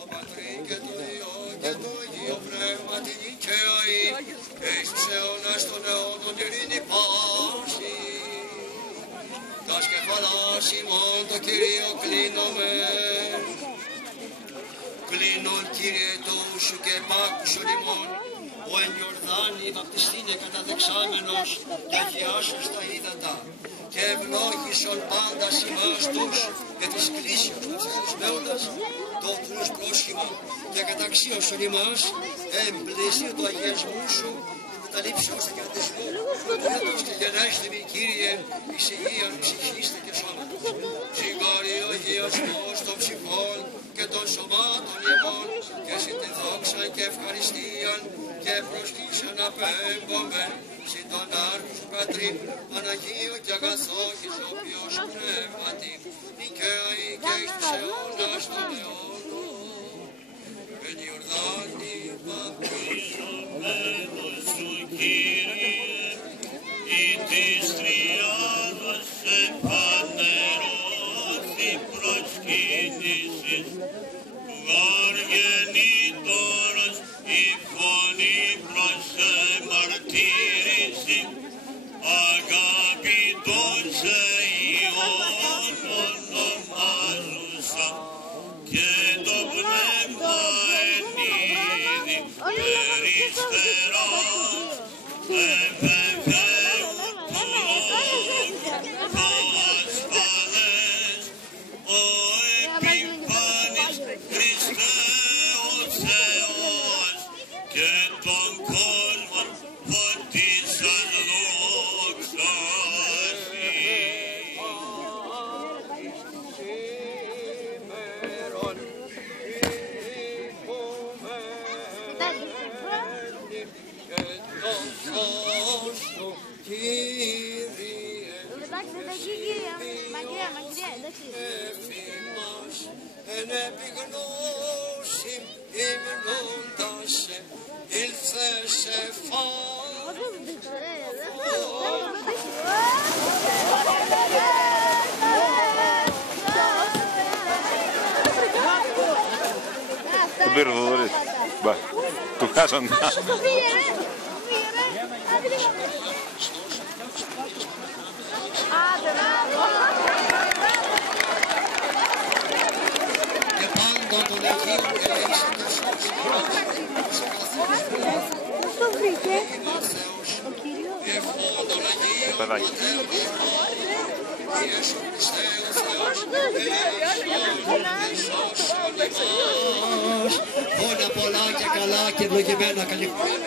το Πατρί και το Υιό και το Αγίο Πνεύμα την Νικαίη, και εις τους αιώνας των αιώνων ειρήνη πάση. Τας κεφαλάς ημών το Κυρίο κλείνομαι. Κλείνον, Κύριε, το σου και επάκουσον ημών, ο εν Ιορδάνη βαπτιστήνε καταδεξάμενος και αγιάσος τα ύδατα, και ευλόγησον πάντα ημάς τους και της κλήσεως του Θεούς μέοντας το οκρούς πρόσχημα, και καταξίωσον ημάς εμπλήσιο του αγιασμού σου, τα λείψεως του κρατισμού, έτος και γενέστημη, Κύριε, εις υγείαν ψυχίστε και σώματος. Συγχωρεί ο αγιασμός των ψυχών και των σωμάτων ημών, και συν τη δόξα και ευχαριστίαν και προστήσαν απέμπομεν, συν τον άρχους Πατρί, Αναγίο και αγαθό και ζωοποιός πνεύματι, νικαίοι και εις τους αιώνας των αιώνων. Εν Ιορδάνη βαπτισμένος σου, Κύριε, ή της Τριάδος επανερώθη προσκύνησης, του αργενήτωρος η φωνή προς εμαρτύρηση, αγαπητόν σε Υιόν ονομάζουσα, και το πνεύμα εν είδη περιστερός, ευεβαίουν του λόγου το ασφαλές, ο επιφάνης Χριστέ ο Θεός, και τον κόσμο φωτίσας δόξα Συ. Εν επιγνώση υμνώντας ήλθες εφάν. Τον πήρε ο Θοδωρής. Μπα, του χάσαν. Και πάντων των Αγίων ελέησαν τα σώση. Πώς το βρήκε ο Κύριος? Παιδάκι. Ιησού Χριστέ ο Θεός, ελέησον και σώσον ημάς. Όλα πολλά και καλά και ευλογημένα καλή χρονιά.